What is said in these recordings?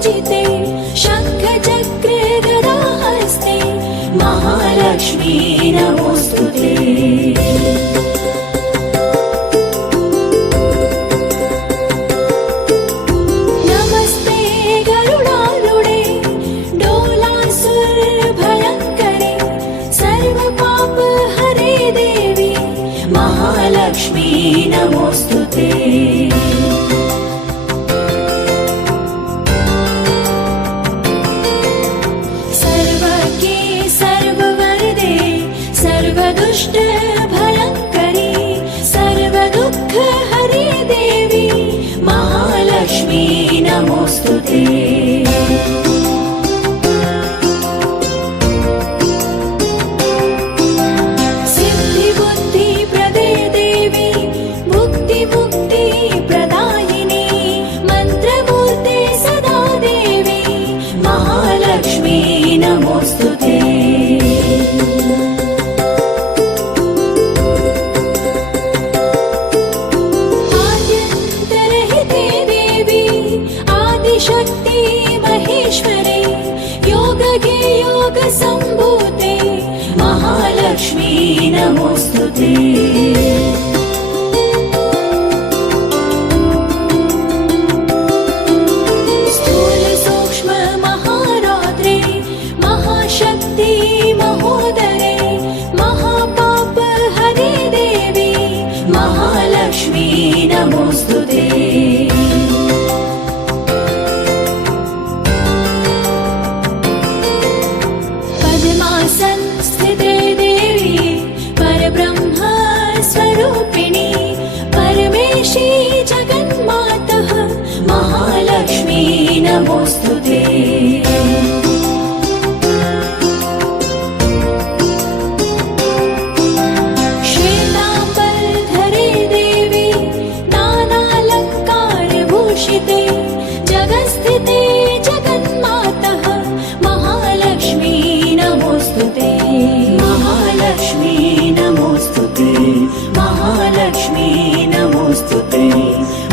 पूजिते शङ्ख चक्र गदा हस्ते महालक्ष्मी नमोस्तुते। नमस्ते गरुडारूढे डोलासुरभयङ्करे सर्वपाप हरे देवी महालक्ष्मी नमोस्तुते। सर्वज्ञे सर्ववरदे सर्वदुष्ट भयङ्करी सर्वदुःख हरे देवी महालक्ष्मी नमोस्तुते। सिद्धिबुद्धिप्रदे देवी मुक्तिप्रदायिनी मन्त्रमूर्ते सदा देवी महालक्ष्मी नमोस्तुते। आद्यन्तरहिते देवी आदिशक्ति महेश्वरी योगगे योगसम्भूते महालक्ष्मी नमोस्तुते। स्थूल सूक्ष्म महारौद्रे महाशक्ति महोदरे महापाप हरे देवी महालक्ष्मी नमोस्तुते। पद्मासन स्थिते देवी परब्रह्म स्वरूपिणी परमेशी जगन्मातः महालक्ष्मी नमोस्तुते। श्वेताम्बरधरे देवी नानालङ्कारभूषिते जगत्स्थिते जगन्मातः महालक्ष्मी नमोस्तुते। महालक्ष्मी नमोस्तुते महालक्ष्मी नमोस्तुते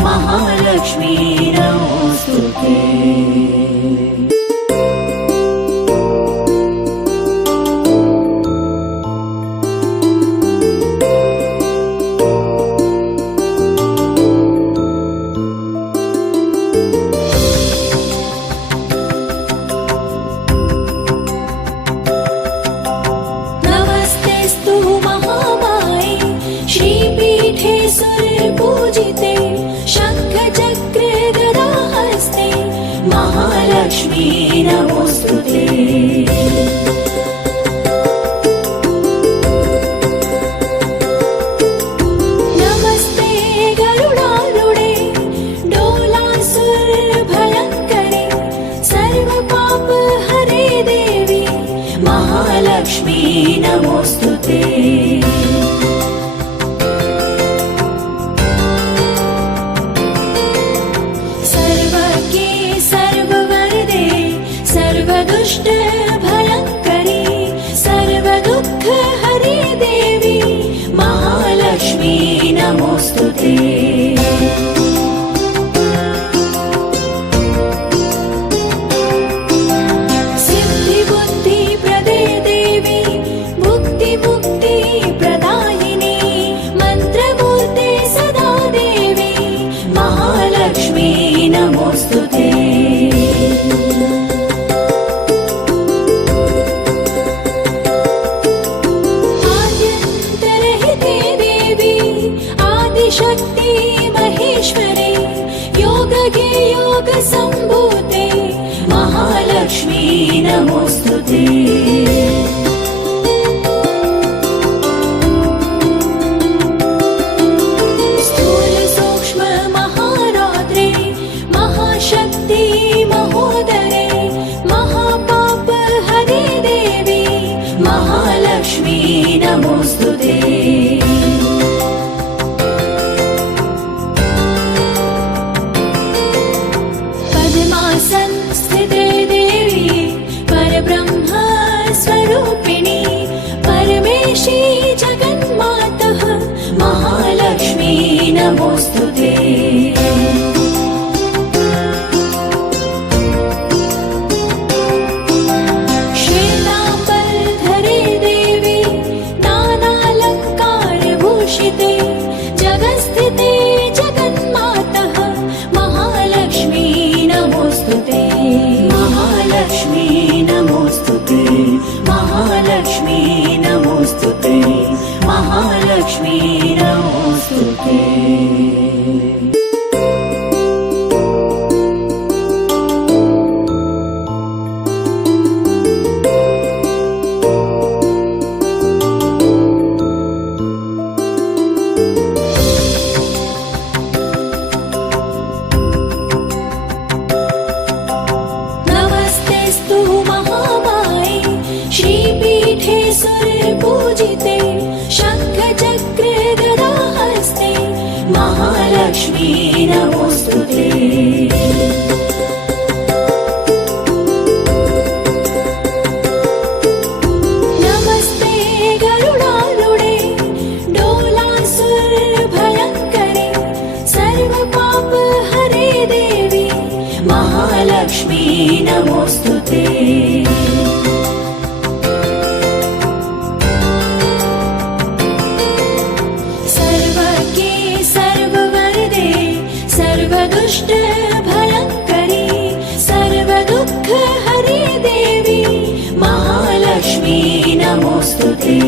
महालक्ष्मी नमोस्तुते। नमस्तेस्तु महामाये श्रीपीठे सुरपूजिते शङ्ख चक्र गदा हस्ते महालक्ष्मी नमोस्तुते। नमस्ते गरुडारूढे डोलासुरभयङ्करे सर्वपाप हरे देवी महालक्ष्मी नमोस्तुते। सर्वज्ञे सर्ववरदे सर्वदुष्ट भयङ्करी महालक्ष्मी नमोस्तुते। पूजिते शङ्खचक्रे गदाहस्ते महालक्ष्मी नमोस्तुते। नमस्ते गरुडारूढे डोलासुरभयङ्करे सर्वपापहरे देवी महालक्ष्मी नमोस्तुते। सर्वदुष्ट भयङ्करी सर्वदुःखहरे देवी महालक्ष्मी नमोस्तुते।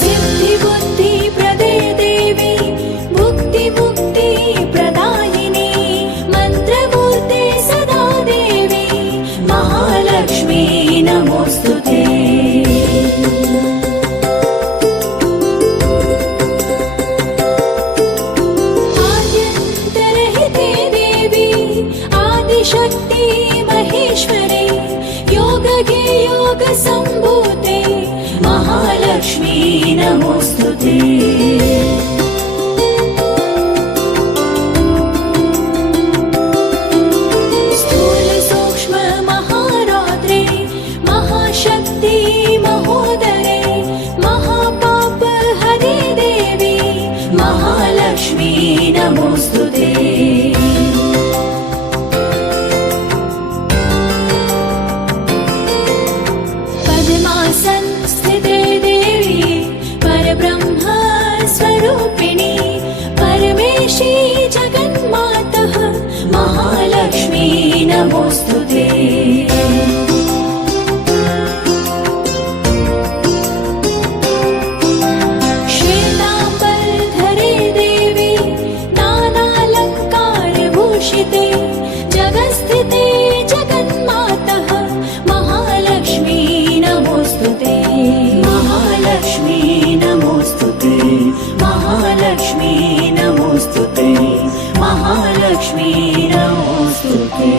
सिद्धिबुद्धिप्रदे देवी भुक्तिमुक्तिप्रदायिनी मन्त्रमूर्ते सदा देवी महालक्ष्मी नमोस्तुते। शक्ति महेश्वरे योगगे योग संभूते महालक्ष्मी नमोस्तुते। स्थूल सूक्ष्म महारौद्रे महाशक्ति महोदरे महापाप हरे देवी महालक्ष्मी नमोस्तुते। संस्थिते देवी परब्रह्म स्वरूपिणी परमेशी जगन्मातः महालक्ष्मी नमोस्तुते। श्वेताम्बरधरे देवी नानालङ्कारभूषिते जगस्थिते जगन्मातः महालक्ष्मी नमोस्तुते। महालक्ष्मी नमोस्तुते। महालक्ष्मी नमोस्तुते। महालक्ष्मी नमोस्तुते।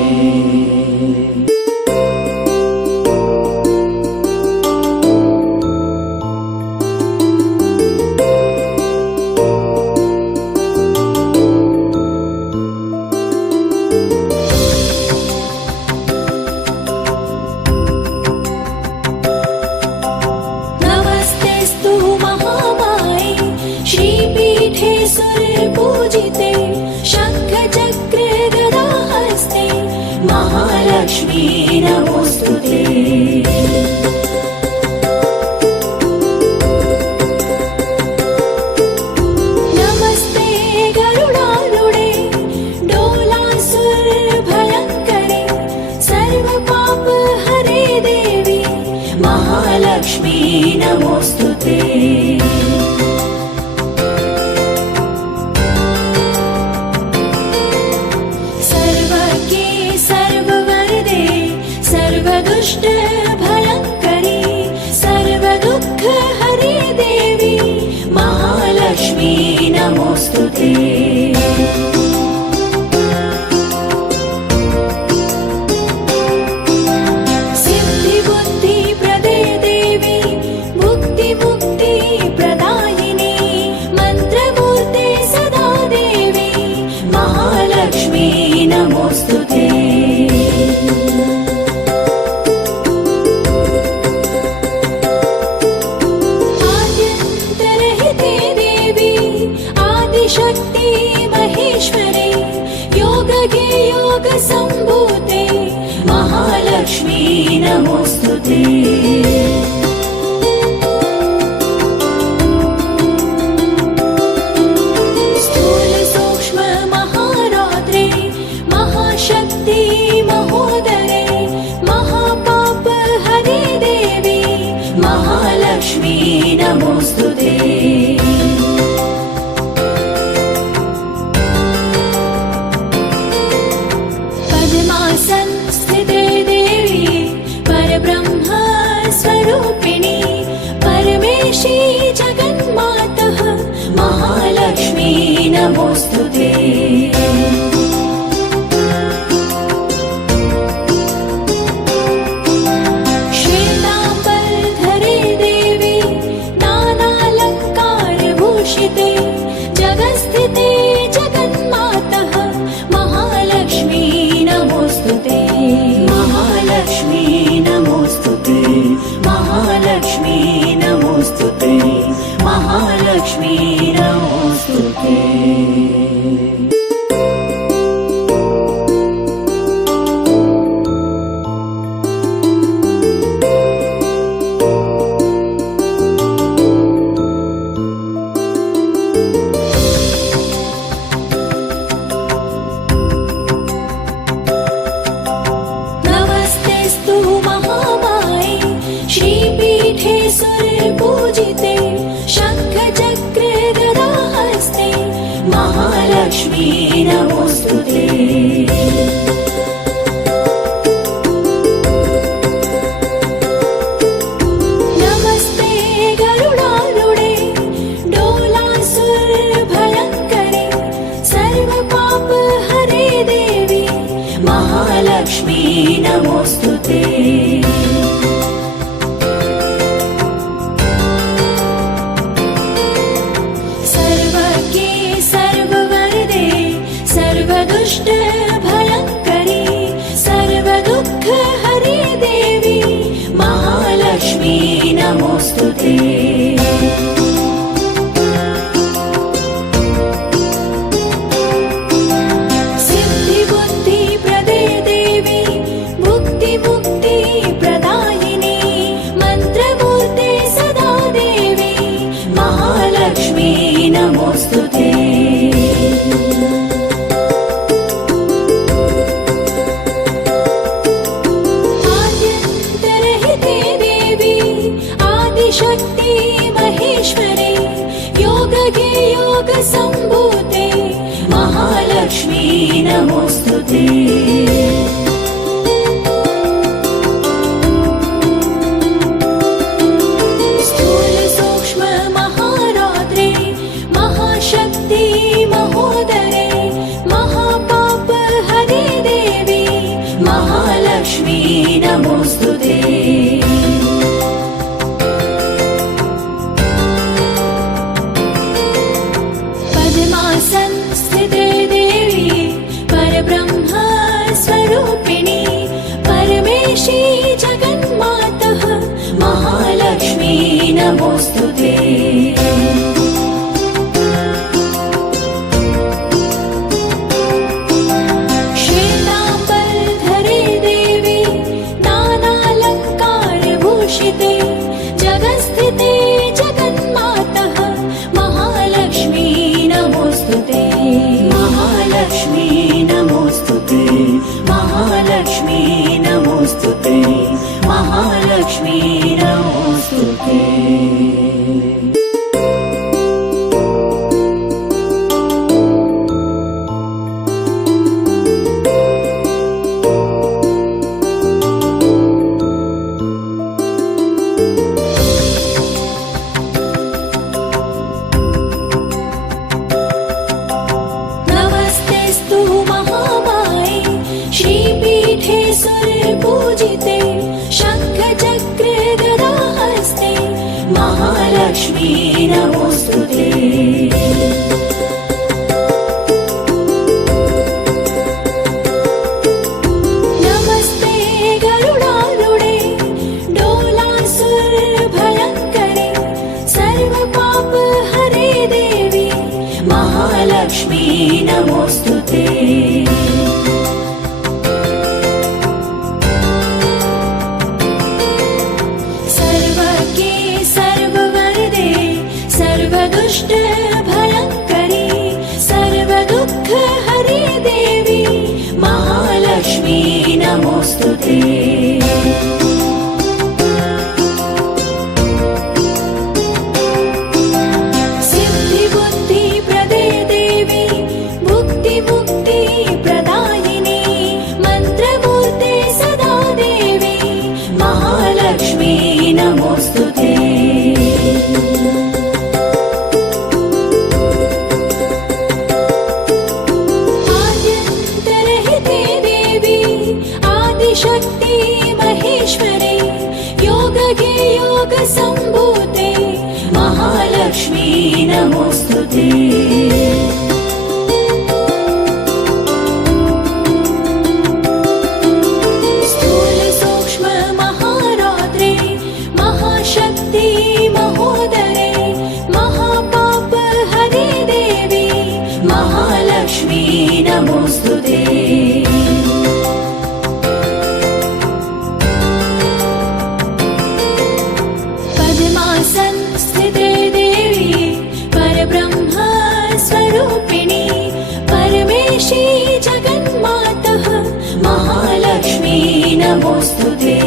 पूजिते शङ्खचक्रे गदाहस्ते महालक्ष्मी नमोस्तुते। नमस्ते गरुडारूढे डोलासुरभयङ्करे सर्वपापहरे देवी महालक्ष्मी नमोस्तुते। सर्वदुष्ट भयङ्करी सर्वदुःखहरे देवी महालक्ष्मी नमोस्तुते। सिद्धिबुद्धिप्रदे देवी भुक्तिमुक्तिप्रदायिनी मन्त्रमूर्ते सदा देवी महालक्ष्मी नमोस्तुते। शक्ति महेश्वरे योगगे योग संभूते महालक्ष्मी नमोस्तुते। स्थूल सूक्ष्म महारौद्रे महाशक्ति महोदरे महापाप पूजिते शङ्ख चक्र गदा हस्ते महालक्ष्मी नमोस्तुते। नमस्ते गरुडारूढे डोलासुरभयङ्करे सर्वपापहरे देवी महालक्ष्मी नमोस्तुते। सर्वज्ञे सर्ववरदे सर्वदुष्टभयङ्करी सर्वदुःखहरे देवी महालक्ष्मी नमोस्तुते। सिद्धिबुद्धिप्रदे देवी भुक्तिमुक्तिप्रदायिनी मन्त्रमूर्ते सदा देवी महालक्ष्मी नमोस्तुते। आद्यन्तरहिते देवी आदिशक्ति महेश्वरी योगगे योगसम्भूते महालक्ष्मी नमोस्तुते। स्थूल सूक्ष्म महारौद्रे महाशक्ति महोदरे महापाप हरे देवी महालक्ष्मी नमोस्तुते। पद्मासनस्थिते देवी परब्रह्म स्वरूपिणी परमेशी जगन्मातः महालक्ष्मी नमोस्तुते। श्वेताम्बरधरे देवी नानालङ्कारभूषिते जगत्स्थिते जगन्मातः महालक्ष्मी नमोस्तुते। महालक्ष्मी नमोस्तुते महालक्ष्मी नमोस्तुते महालक्ष्मी नमोस्तुते। नमस्तेस्तु महामाये श्रीपीठे सुरपूजिते शङ्खचक्र गदा हस्ते महालक्ष्मी नमोस्तुते। नमस्ते गरुडारूढे डोलासुरभयङ्करे सर्वपापहरे देवी महालक्ष्मी नमोस्तुते। सर्वज्ञे सर्ववरदे सर्वदुष्टभयङ्करी सर्वदुःखहरे देवी महालक्ष्मी नमोस्तुते। सिद्धिबुद्धिप्रदे देवी भुक्तिमुक्तिप्रदायिनी मन्त्रमूर्ते सदा देवी महालक्ष्मी नमोस्तुते। आद्यन्तरहिते देवी आदिशक्ति महेश्वरी योगगे योगसम्भूते महालक्ष्मी नमोस्तुते। स्थूल सूक्ष्म महारौद्रे महाशक्ति महोदरे महापाप हरे देवी महालक्ष्मी नमोस्तुते। पद्मासनस्थिते देवी परब्रह्म स्वरूपिणी परमेशी जगन्मातः महालक्ष्मी नमोस्तुते।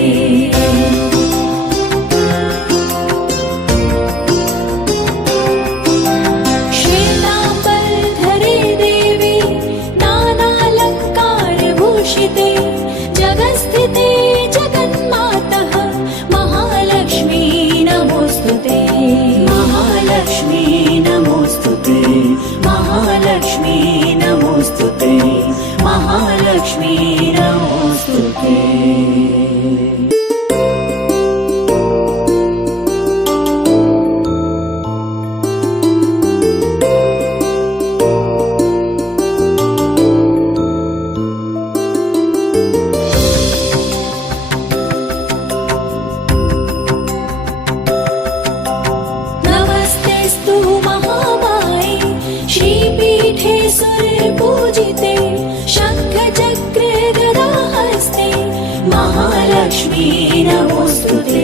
महालक्ष्मी नमोस्तुते।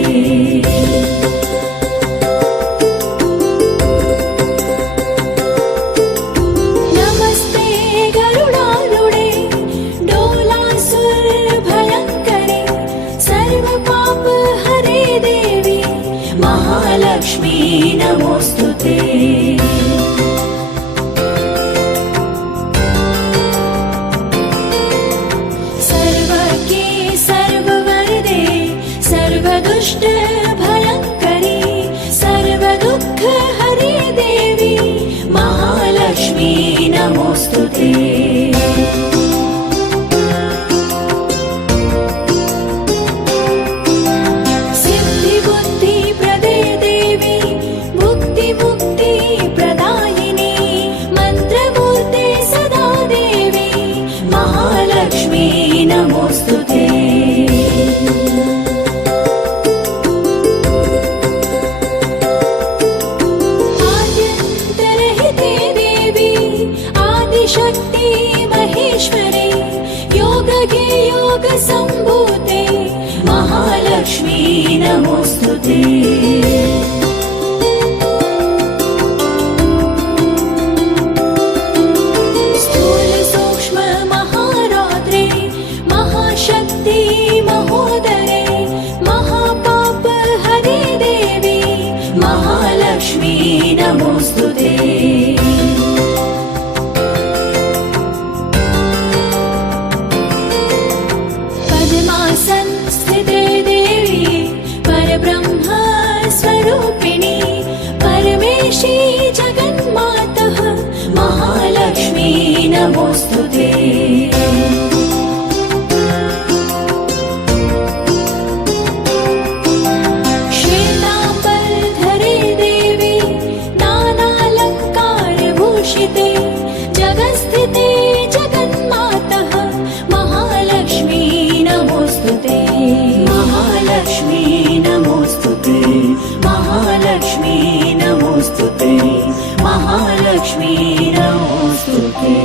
नमस्ते गरुडारूढे डोलासुरभयङ्करे सर्वपापहरे देवी महालक्ष्मी नमोस्तुते। सर्वज्ञे सर्ववरदे सर्वदुष्टभयङ्करे सर्वदुःखहरे देवी महालक्ष्मी नमोस्तुते। सिद्धिबुद्धिप्रदे देवी भुक्तिमुक्तिप्रदायिनी मन्त्रमूर्ते सदा देवी महालक्ष्मी नमोस्तुते। आद्यन्तरहिते देवी आदिशक्ति महेश्वरे योगगे योगसम्भूते महालक्ष्मी नमोस्तुते। स्थूल सूक्ष्म महारौद्रे महाशक्ति महोदरे महापापहरे देवी महालक्ष्मी नमोस्तुते। पद्मासनस्थिते देवी परब्रह्म स्वरूपिणी परमेशी जगन्मातः महालक्ष्मी नमोस्तुते। श्वेताम्बरधरे देवी नानालङ्कारभूषिते जगत्स्थिते जगन्मातः महालक्ष्मी नमोस्तुते। महालक्ष्मी नमोस्तुते। महालक्ष्मी नमोस्तुते। महालक्ष्मी नमोस्तुते।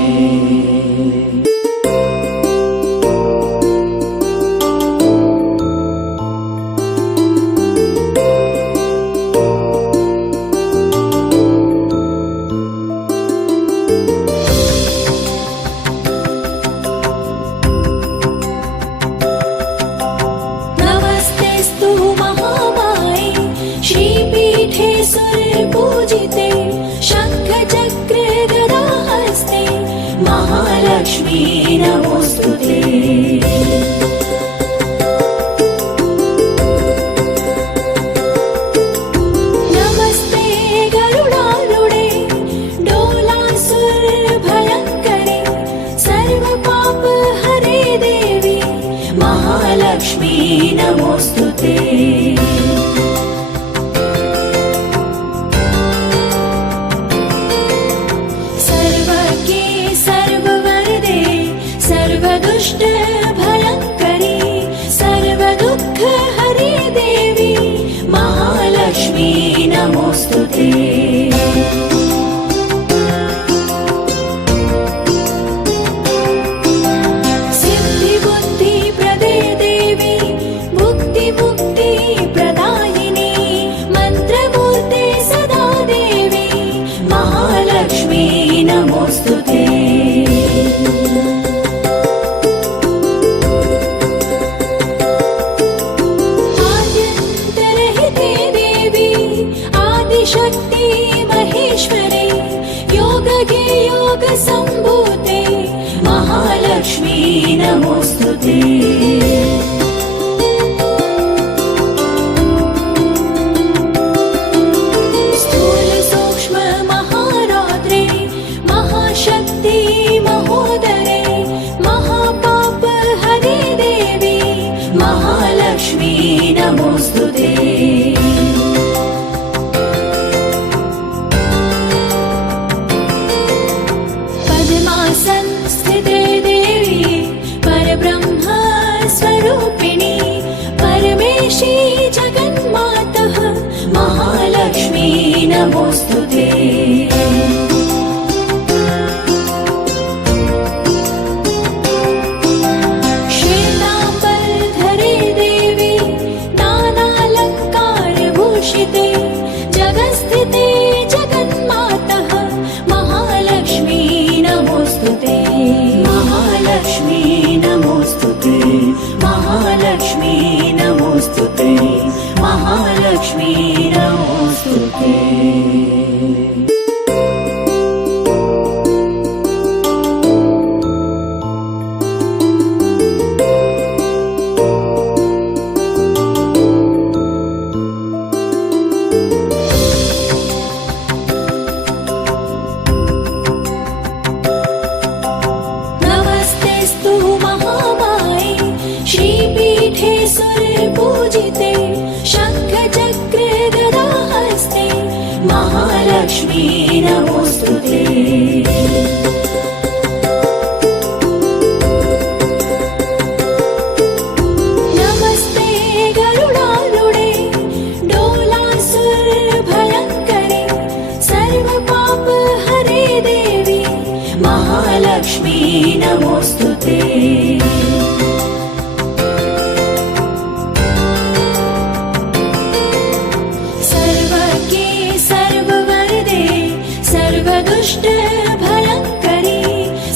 नमस्तेस्तु महामाये श्रीपीठे सुरपूजिते शङ्खचक्र गदाहस्ते महालक्ष्मी नमोस्तुते। नमस्ते गरुडारूढे डोलासुरभयङ्करे सर्वपापहरे देवी महालक्ष्मी नमोस्तुते। सर्वज्ञे सर्ववरदे सर्वदुष्टभयङ्करे सर्वदुःखहरे देवी महालक्ष्मी नमोस्तुते। सिद्धिबुद्धिप्रदे देवी भुक्तिमुक्तिप्रदायिनी मन्त्रमूर्ते सदा देवी महालक्ष्मी नमोस्तुते। आद्यन्तरहिते देवी आदिशक्ति महेश्वरे योगगे योगसम्भूते महालक्ष्मी नमोस्तुते। स्थूल सूक्ष्म महारौद्रे महाशक्ति महोदरे महापापहरे देवी महालक्ष्मी नमोस्तुते। पद्मासनस्थिते देवी परब्रह्म स्वरूपिणी परमेशी जगन्मातः महालक्ष्मी नमोस्तुते। श्वेताम्बरधरे महालक्ष्मी नमोस्तुते महालक्ष्मी नमोस्तुते। महालक्ष्मी नमोस्तुते। नमस्ते गरुडारूढे डोलासुरभयङ्करे सर्वपापहरे देवी महालक्ष्मी नमोस्तुते। सर्वदुष्ट भयङ्करी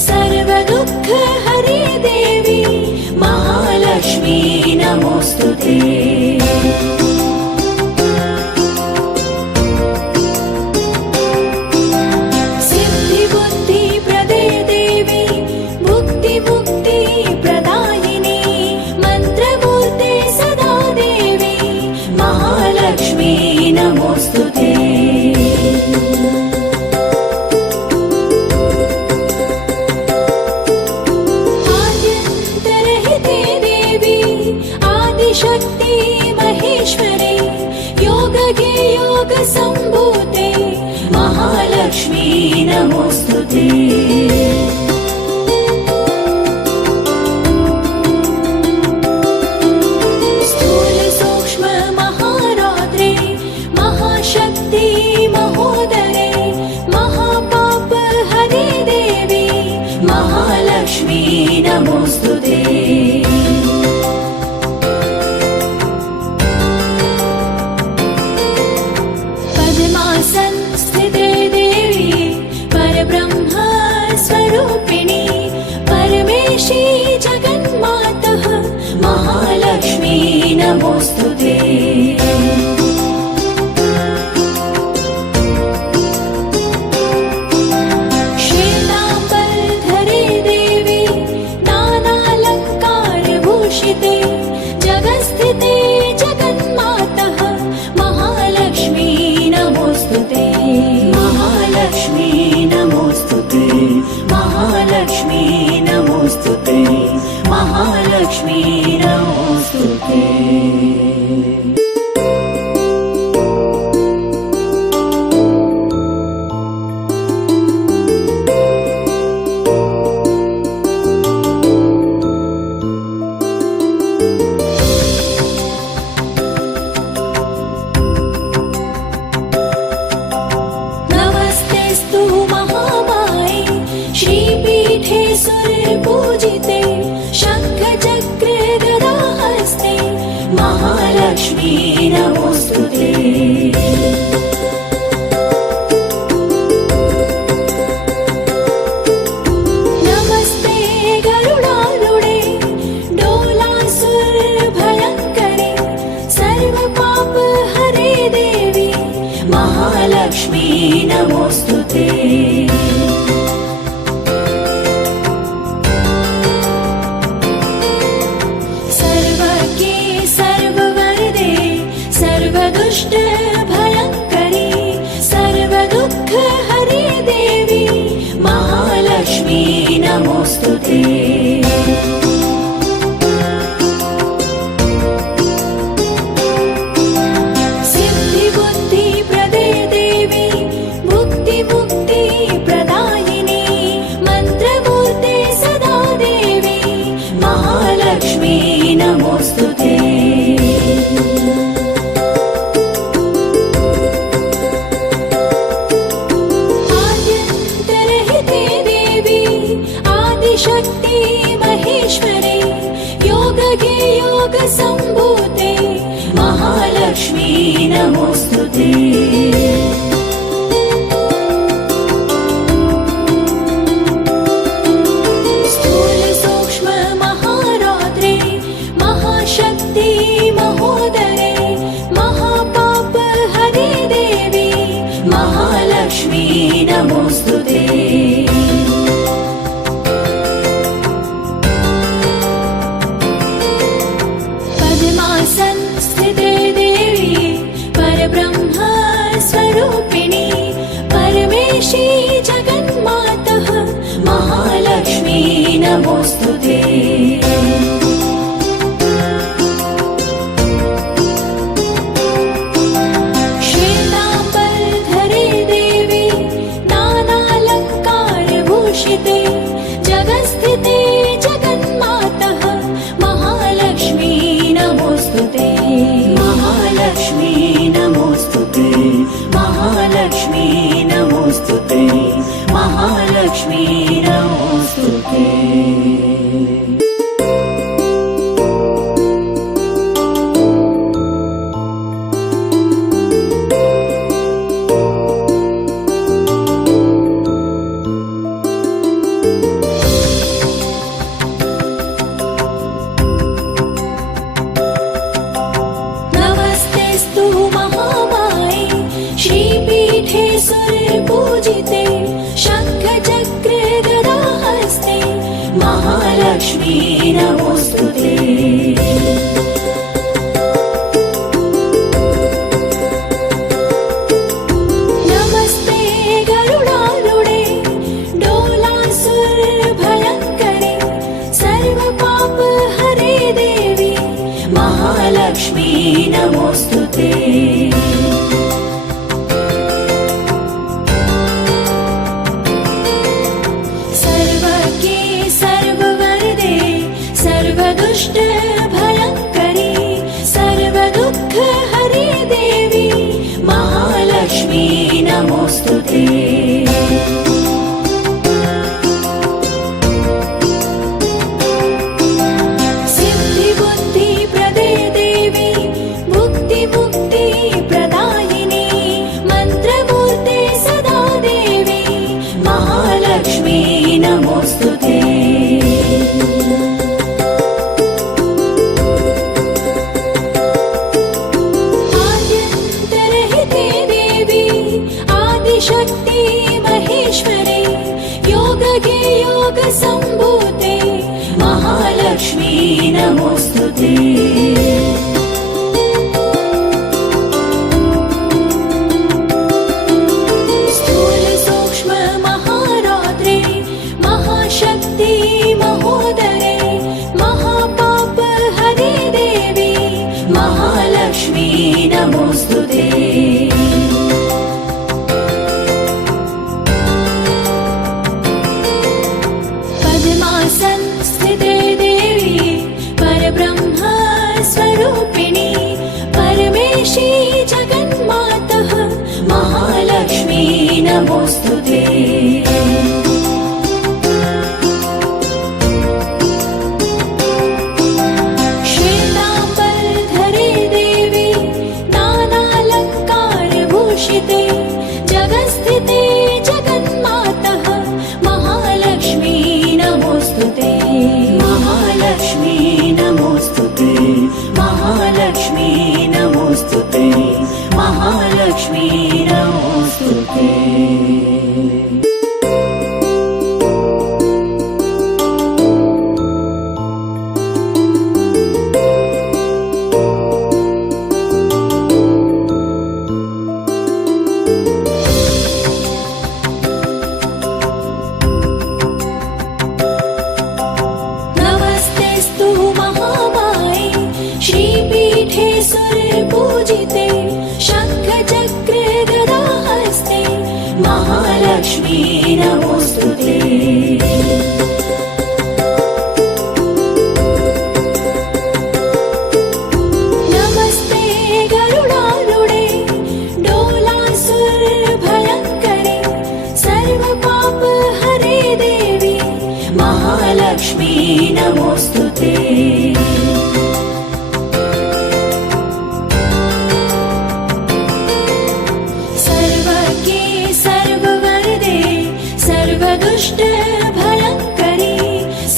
सर्वदुःखहरे देवी महालक्ष्मी नमोस्तुते। सिद्धिबुद्धिप्रदे देवी भुक्तिमुक्तिप्रदायिनी मन्त्रमूर्ते सदा देवी महालक्ष्मी नमोस्तुते। शक्ति महेश्वरी योगगे योग संभूते महालक्ष्मी नमोस्तुते। स्थूल सूक्ष्म महारौद्रे महाशक्ति महोदरे महापाप हरे देवी महालक्ष्मी नमोस्तुते। संस्थिते देवी परब्रह्म स्वरूपिणी परमेशी जगन्मातः महालक्ष्मी नमोस्तुते। श्वेताम्बरधरे देवी नानालङ्कारभूषिते जगत्स्थिते जगन्मातः महालक्ष्मी नमोस्तुते महालक्ष्मी नमोस्तुते महालक्ष्मी नमोस्तुते महालक्ष्मी नमोस्तुते। पूजिते शङ्खचक्र गदाहस्ते महालक्ष्मी नमोस्तुते। नमस्ते गरुडारूढे डोलासुरभयङ्करे सर्वपापहरे देवी महालक्ष्मी नमोस्तुते। सर्वदुष्ट भयङ्करी सर्वदुःखहरे देवी महालक्ष्मी नमोस्तुते। सिद्धिबुद्धिप्रदे देवी भुक्तिमुक्तिप्रदायिनी मन्त्रमूर्ते सदा देवी महालक्ष्मी नमोस्तुते। शक्ति महेश्वरी योगगे योग संभूते महालक्ष्मी नमोस्तुते। स्थूल सूक्ष्म महारौद्रे पूजिते शङ्ख चक्र गदा हस्ते महालक्ष्मी नमोस्तुते नमस्ते गरुडारूढे डोलासुरभयङ्करे सर्वपापहरे देवी महालक्ष्मी नमोस्तुते सर्वज्ञे सर्ववरदे सर्वदुष्टभयङ्करी सर्वदुःखहरे देवी महालक्ष्मी नमोस्तुते सिद्धिबुद्धिप्रदे देवी भुक्तिमुक्तिप्रदायिनी मन्त्रमूर्ते सदा देवी महालक्ष्मी नमोस्तुते आद्यन्तरहिते देवी आदिशक्ति महेश्वरे योगगे योगसम्भूते महालक्ष्मी नमोस्तुते स्थूल सूक्ष्म महारौद्रे महाशक्ति महोदरे महापाप हरे देवी महालक्ष्मी नमोस्तुते पद्मासनस्थिते देवी परब्रह्म स्वरूपिणी परमेशी जगन्मातः महालक्ष्मी नमोस्तुते श्वेताम्बरधरे देवी नानालङ्कारभूषिते जगत्स्थिते जगन्मातः महालक्ष्मी नमोस्तुते महालक्ष्मी नमोस्तुते महालक्ष्मी नमोस्तुते महालक्ष्मी नमोस्तुते नमस्तेस्तु महामाये श्रीपीठे सुरपूजिते शङ्खचक्र गदा हस्ते महालक्ष्मी नमोस्तुते नमस्ते गरुडारूढे डोलासुरभयङ्करे सर्वपापहरे देवी महालक्ष्मी नमोस्तुते सर्वज्ञे सर्ववरदे सर्वदुष्टभयङ्करी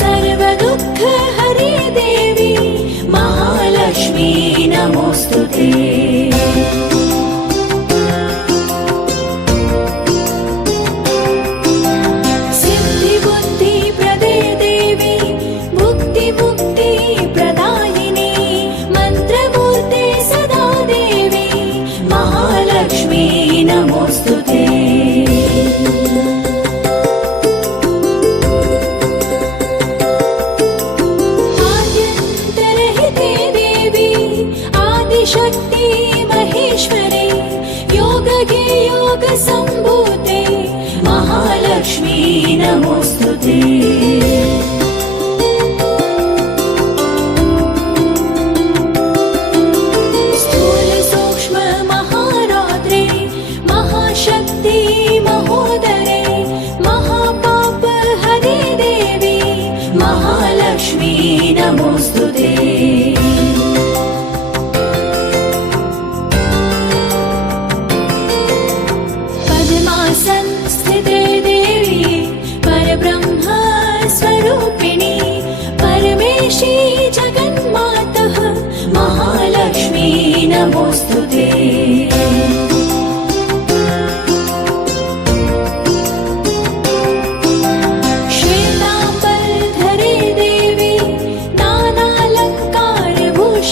सर्वदुःखहरे देवी महालक्ष्मी नमोस्तुते सिद्धिबुद्धिप्रदे देवी भुक्तिमुक्तिप्रदायिनी मन्त्रमूर्ते सदा देवी महालक्ष्मी नमोस्तुते आद्यन्तरहिते देवी आदिशक्ति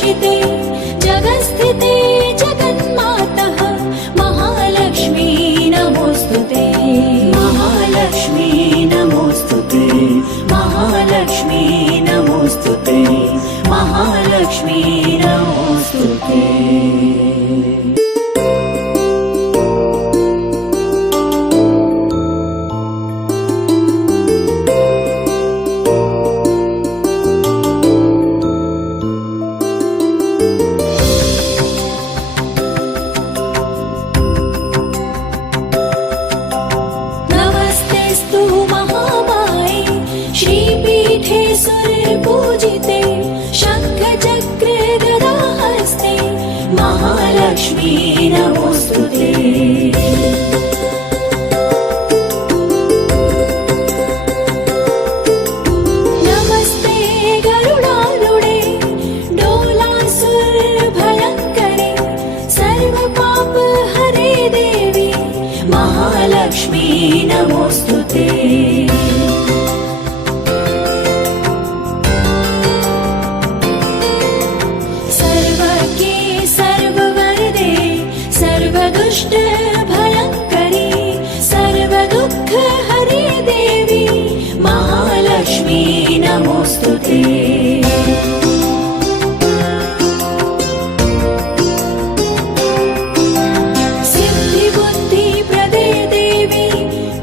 भूषिते जगत्स्थिते जगन्मातः महालक्ष्मी नमोस्तुते महालक्ष्मी नमोस्तुते महालक्ष्मी नमोस्तुते महालक्ष्मी नमोस्तुते। पूजिते शंख चक्र गदा हस्ते महालक्ष्मी नमोस्तुते। नमस्ते गरुडारूढे डोलासुर भयंकरे सर्व पाप हरे देवी महालक्ष्मी नमोस्तुते। दुष्ट भयंकरी सर्व दुख हरे देवी महालक्ष्मी नमोस्तुते। सिद्धि बुद्धि प्रदे देवी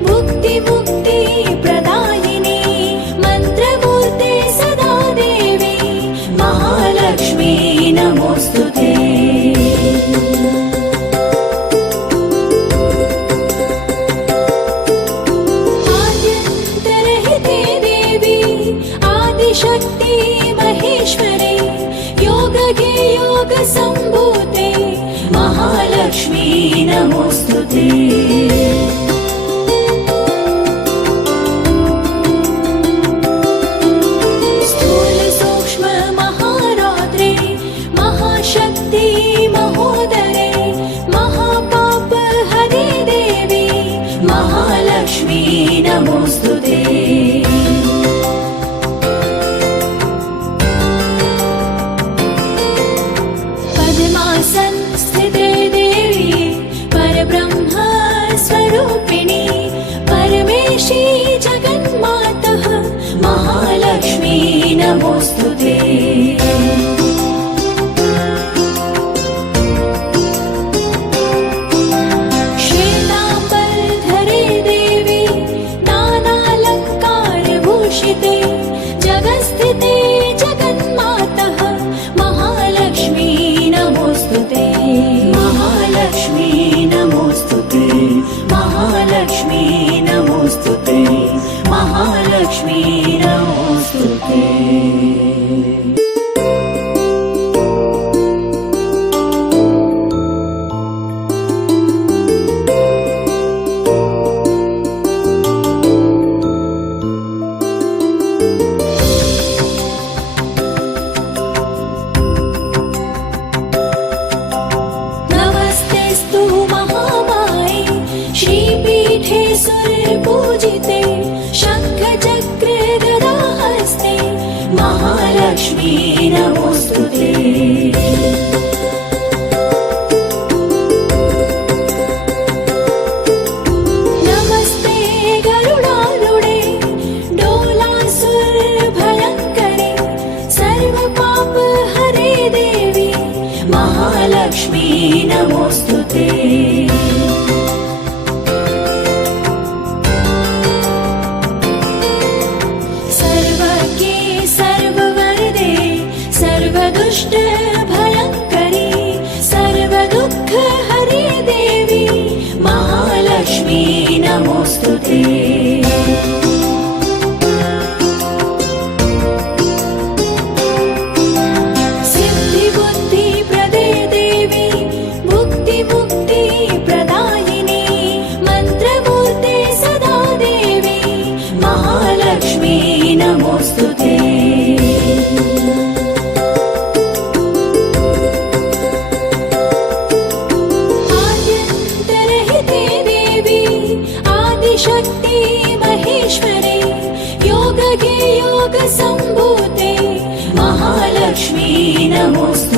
भुक्ति मुक्ति प्रदायिनी मंत्रमूर्ते सदा देवी महालक्ष्मी नमोस्तुते। शक्ति महेश्वरे योगगे योग संभूते महालक्ष्मी नमोस्तुते। स्थूल सूक्ष्म महारौद्रे महाशक्ति महोदरे महापाप हरे देवी महालक्ष्मी नमोस्तुते। संस्थिते देवी परब्रह्म स्वरूपिणी परमेशी जगन्मातः महालक्ष्मी नमोस्तुते। श्वेतांबरधरे देवी नानालंकार भूषिते जगत्स्थिते जगन्मातः महालक्ष्मी नमोस्तुते महालक्ष्मी नमोस्तुते महालक्ष्मी नमोस्तुते महालक्ष्मी नमोस्तुते। पूजिते शंख चक्र गदा हस्ते महालक्ष्मी नमोस्तुते। नमस्ते गरुडारूढे डोलासुर भयंकरे सर्व पाप हरे देवी महालक्ष्मी नमोस्तुते। दुष्ट भयंकरी सर्व दुख हरे देवी महालक्ष्मी नमोस्तुते। सिद्धि बुद्धि प्रदे देवी भुक्ति मुक्ति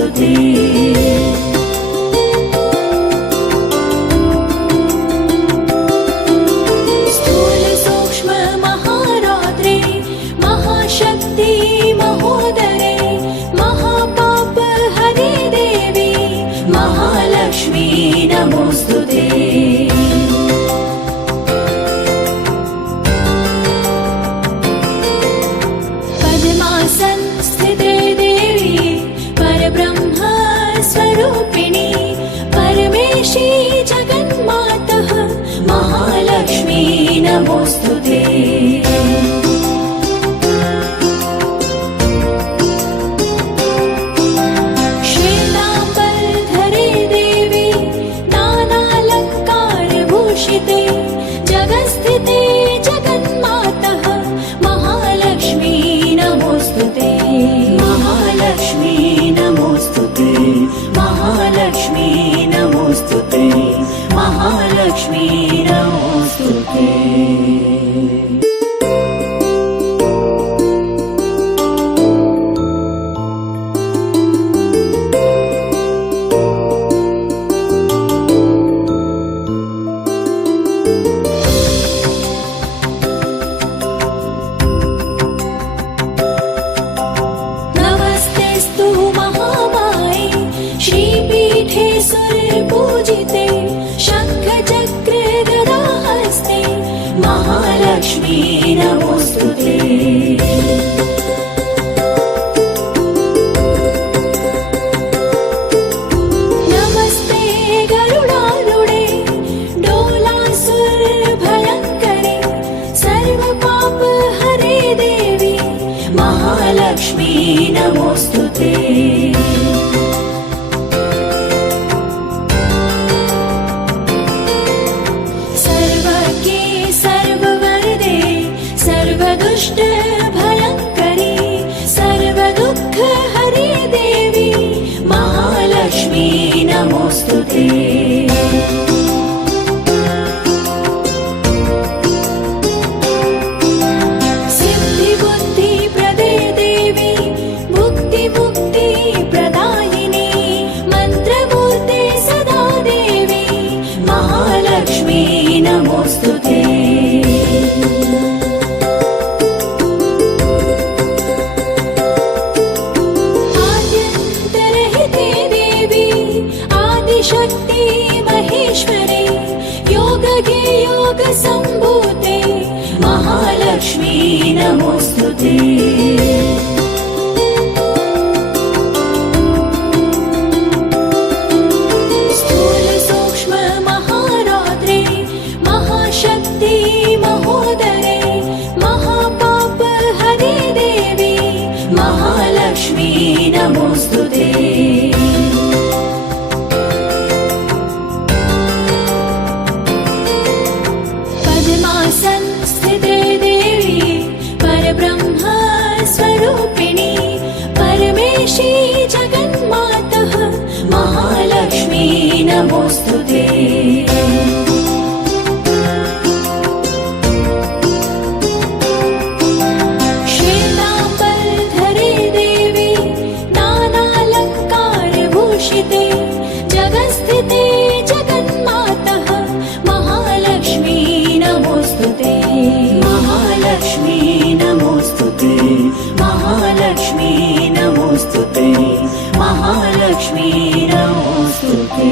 नमोऽस्तुते। स्थूल सूक्ष्म महारौद्रे महाशक्ति महोदरे महापाप हरे देवी महालक्ष्मी नमोऽस्तुते। संस्थिते देवी परब्रह्म स्वरूपिणी परमेशी जगन्मातः महालक्ष्मी नमोऽस्तुते। श्वेताम्बरधरे देवी नानालङ्कारभूषिते जगत्स्थिते जगन्मातः महालक्ष्मी नमोऽस्तुते। महालक्ष्मी नमोऽस्तुते। महालक्ष्मी नमोऽस्तुते। महालक्ष्मी नमोऽस्तुते। पूजिते शङ्खचक्र गदाहस्ते महालक्ष्मी नमोऽस्तुते। नमस्ते गरुडारूढे डोलासुरभयङ्करे सर्वपाप हरे देवी महालक्ष्मी नमोऽस्तुते। सर्वदुष्ट भयङ्करी सर्वदुःख हरे देवी महालक्ष्मी नमोऽस्तुते। सिद्धिबुद्धिप्रदे देवी भुक्तिमुक्तिप्रदायिनी मन्त्रमूर्ते सदा देवी महालक्ष्मी नमोऽस्तुते। शक्ति महेश्वरी योगगे योग संभूते महालक्ष्मी नमोऽस्तुते। स्थूल सूक्ष्म महारौद्रे महाशक्ति महोदरे महापाप हरे देवी महालक्ष्मी नमोऽस्तुते। संस्थिते देवी परब्रह्म स्वरूपिणी परमेशी जगन्मातः महालक्ष्मी नमोऽस्तुते। श्वेताम्बरधरे देवी नानालङ्कारभूषिते जगत्स्थिते जगन्मातः महालक्ष्मी नमोऽस्तुते। महालक्ष्मी नमोऽस्तुते। महालक्ष्मी नमोऽस्तुते। महालक्ष्मी नमोऽस्तुते।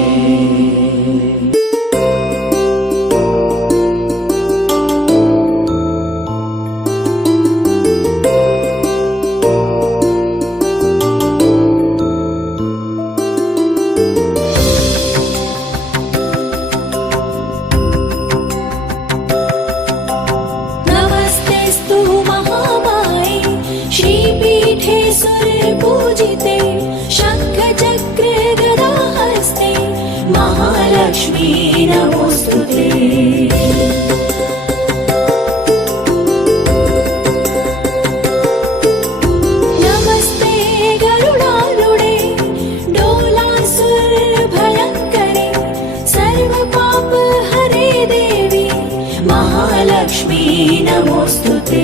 पूजिते शङ्खचक्र गदाहस्ते महालक्ष्मी नमोऽस्तुते। नमस्ते गरुडारूढे डोलासुरभयङ्करे सर्वपाप हरे देवी महालक्ष्मी नमोऽस्तुते।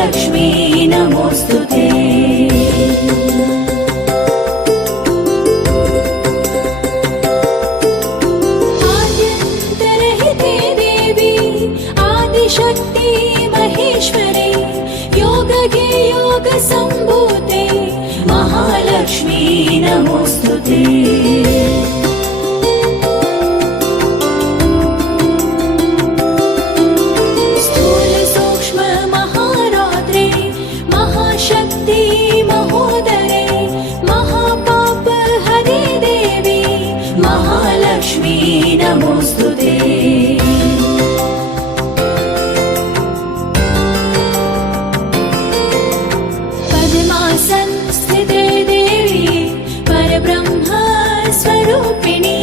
महालक्ष्मी नमोस्तुते। आद्यन्तरहिते देवी आदिशक्ति महेश्वरी योगगे योगसम्भूते महालक्ष्मी नमोस्तुते। महालक्ष्मी नमोस्तुते। पद्मासनस्थिते देवी परब्रह्म स्वरूपिणी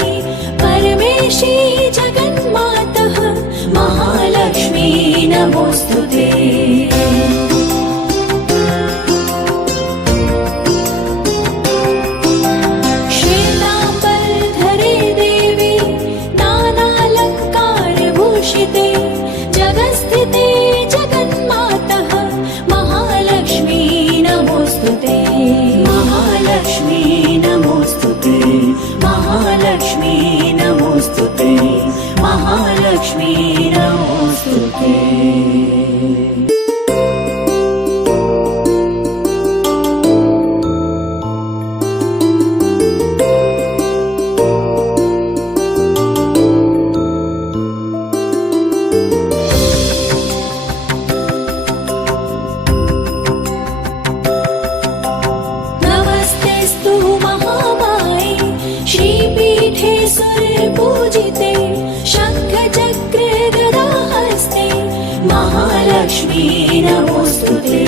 परमेशी जगन्मातः महालक्ष्मी नमोस्तुते। जगस्थिते जगन्मातः महालक्ष्मी नमोस्तुते। महालक्ष्मी नमोस्तुते। महालक्ष्मी नमोस्तुते। महालक्ष्मी नमोस्तुते। पूजिते शंख चक्र गदा हस्ते महालक्ष्मी नमोस्तुते।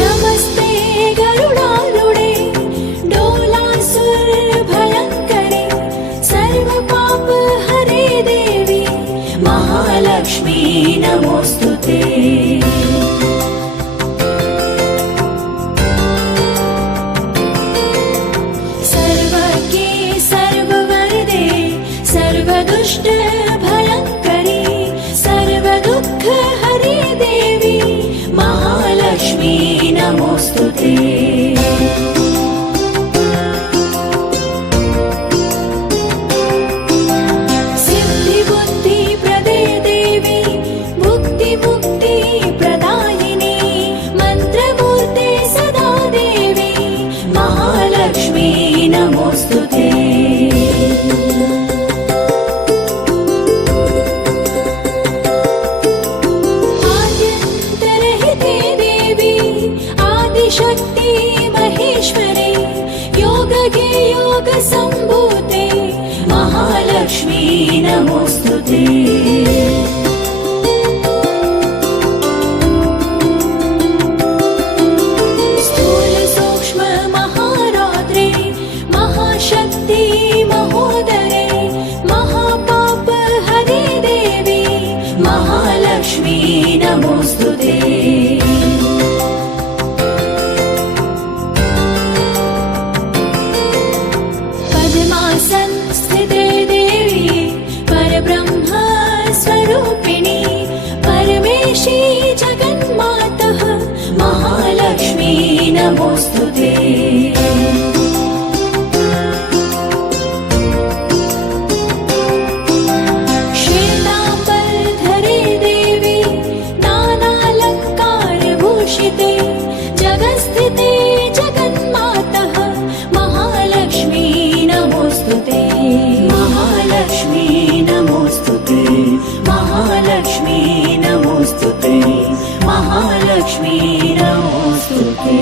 नमस्ते गरुडारूढे डोलासुर भयंकरे सर्व पाप हरे देवी महालक्ष्मी नमोस्तुते। सर्वदुष्ट भयंकरी सर्वदुःख हरे देवी महालक्ष्मी नमोस्तुते। सिद्धि बुद्धि प्रदे देवी भुक्ति मुक्ति प्रदायिनी मंत्रमूर्ते सदा देवी महालक्ष्मी नमोस्तुते। शक्ति महेश्वरी योगगे योगसम्भूते महालक्ष्मी नमोस्तुते। स्थूल सूक्ष्म महारौद्रे महाशक्ति महोदरे महापाप हरे देवी महालक्ष्मी नमोस्तुते। संस्थिते देवी परब्रह्म स्वरूपिणी परमेशी जगन्मातः महालक्ष्मी नमोस्तुते। श्वेतांबरधरे देवी नानालंकार भूषिते जगस्थिते जगन्मातः महालक्ष्मी नमोस्तुते। महालक्ष्मी नमोस्तुते। महालक्ष्मी नमोस्तुते। महालक्ष्मी नमोस्तुते।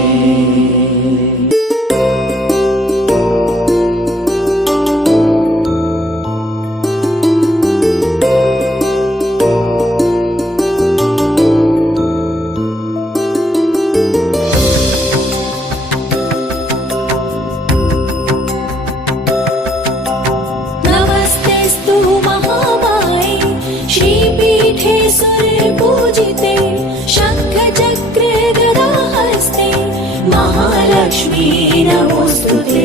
पूजिते शंख चक्र गदा हस्ते महालक्ष्मी नमोस्तुते।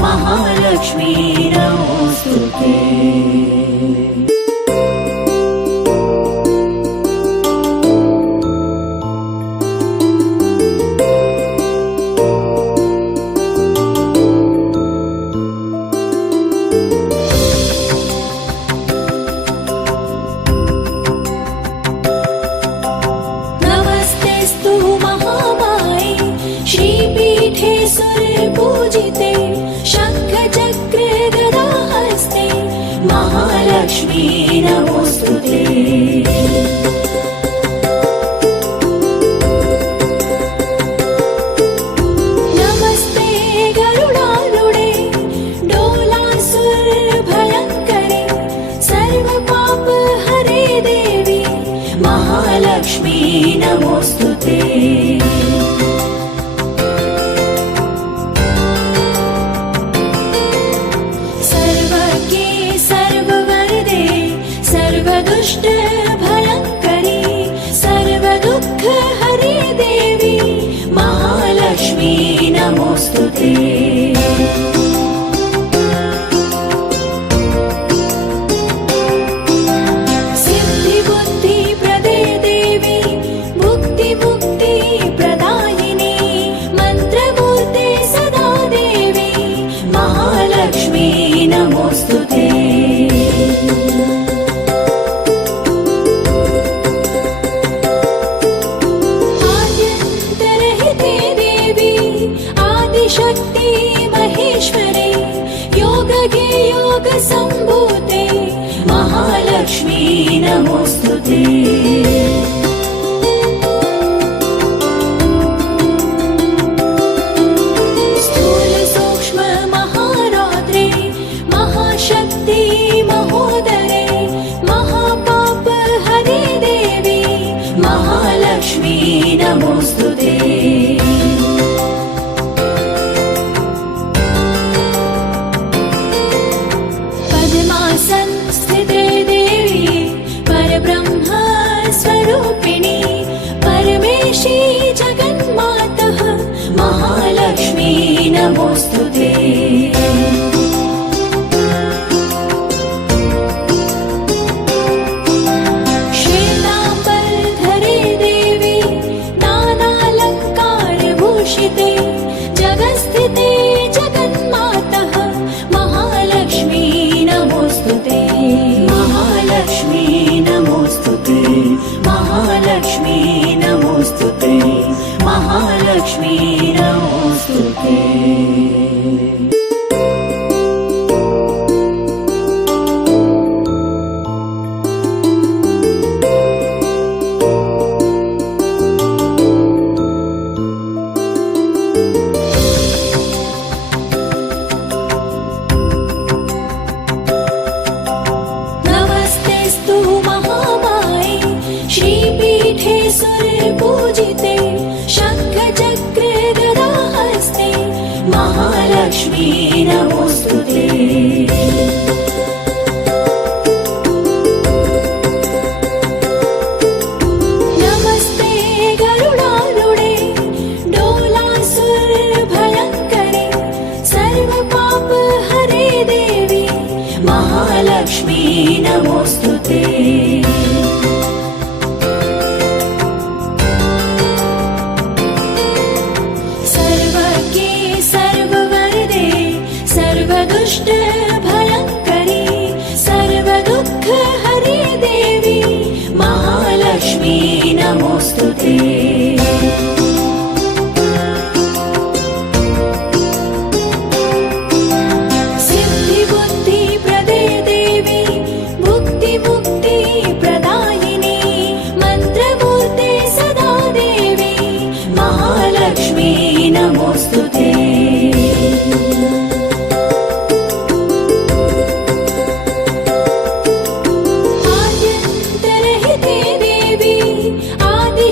महालक्ष्मी नमोस्तुते। पूजिते शंख चक्र गदा हस्ते महालक्ष्मी नमोस्तुते। नमस्ते गरुडारूढे डोलासुर भयंकरे सर्व पाप हरे देवी महालक्ष्मी नमोस्तुते। दुष्ट भयंकरी सर्व दुःख हरे देवी महालक्ष्मी नमोस्तुते। सिद्धि बुद्धि प्रदे देवी भुक्ति मुक्ति प्रदायिनी मंत्रमूर्ते सदा देवी महालक्ष्मी नमोस्तुते। शक्ति महेश्वरे योगगे योग संभूते महालक्ष्मी नमोस्तुते। स्थूल सूक्ष्म महारौद्रे महाशक्ति महोदरे महापाप हरे देवी महालक्ष्मी नमोस्तुते। संस्थिते देवी परब्रह्म स्वरूपिणी परमेशी जगन्मातः महालक्ष्मी नमोस्तुते। श्वेतांबरधरे देवी नानालंकार भूषिते जगत्स्थिते जगन्मातः महालक्ष्मी नमोस्तुते। महालक्ष्मी नमोस्तुते महालक्ष्मी नमोस्तुते महालक्ष्मी नमोस्तुते। पूजिते शंख चक्र गदा हस्ते महालक्ष्मी नमोस्तुते। नमस्ते गरुडारूढे डोलासुर भयंकरे सर्व पाप हरे देवी महालक्ष्मी नमोस्तुते। दुष्ट भयंकरी सर्व दुःख हरे देवी महालक्ष्मी नमोस्तुते। सिद्धि बुद्धि प्रदे देवी भुक्ति मुक्ति प्रदायिनी मंत्रमूर्ते सदा देवी महालक्ष्मी नमोस्तुते।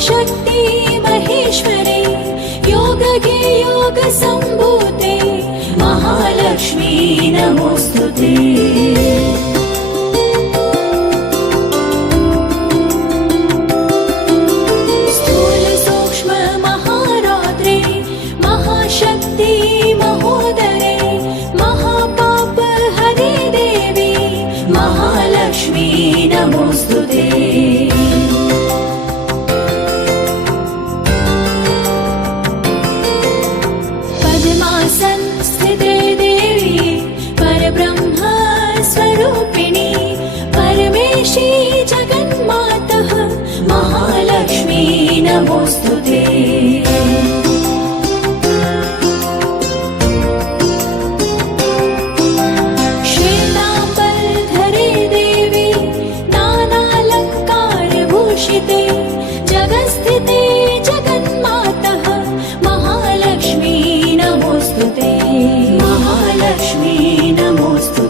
शक्ति महेश्वरे योगगे योग संभूते महालक्ष्मी नमोस्तुते। स्थूल सूक्ष्म महारौद्रे महाशक्ति महोदरे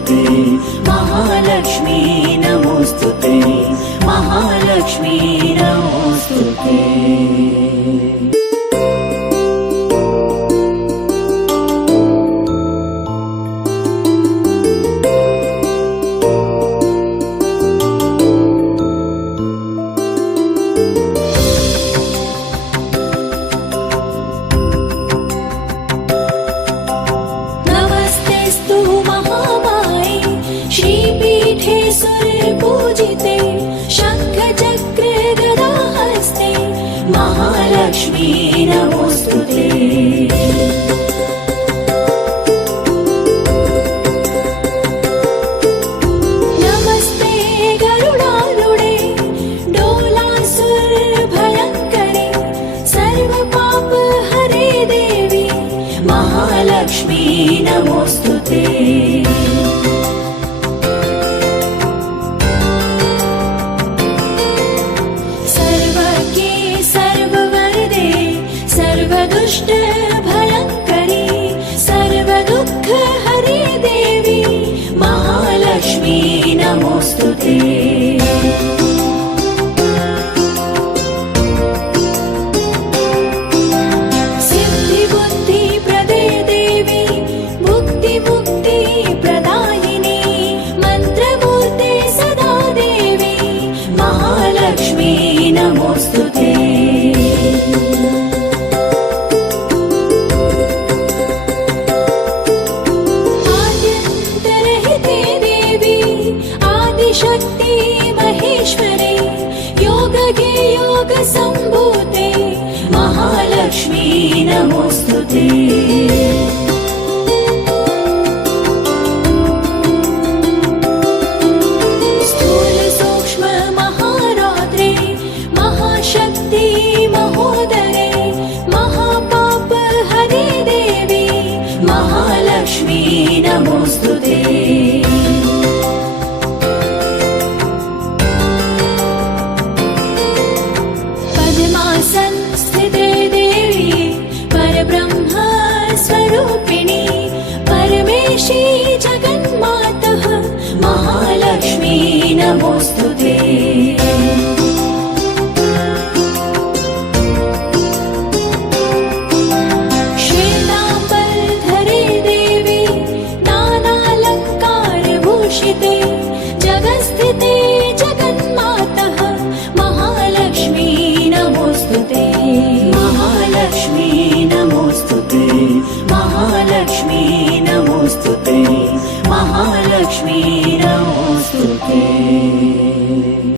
नमोस्तुते महालक्ष्मी नमोस्तुते महालक्ष्मी नमोस्तुते। पूजिते शङ्खचक्रे गदाहस्ते महालक्ष्मी नमोस्तुते। नमस्ते गरुडारूढे डोलासुरभयङ्करे सर्वपापहरे देवी महालक्ष्मी नमोस्तुते। सर्वदुष्ट भयङ्करी सर्वदुःखहरे देवी महालक्ष्मी नमोस्तुते। सिद्धिबुद्धिप्रदे देवी बुद्धिमुक्तिप्रदायिनी मन्त्रमूर्ते सदा देवी महालक्ष्मी नमोस्तुते। शक्ति महेश्वरे योगगे योग संभूते महालक्ष्मी नमोस्तुते। स्थूल सूक्ष्म महारौद्रे महाशक्ति महोदरे महापाप हरे देवी महालक्ष्मी नमोस्तुते। संस्थिते देवी परब्रह्म स्वरूपिणी परमेशी जगन्मातः महालक्ष्मी नमोस्तुते। श्वेताम्बरधरे देवी नानालङ्कारभूषिते जगत्स्थिते जगन्मातः महालक्ष्मी नमोस्तुते महालक्ष्मी नमोस्तुते महालक्ष्मी नमोस्तुते महालक्ष्मी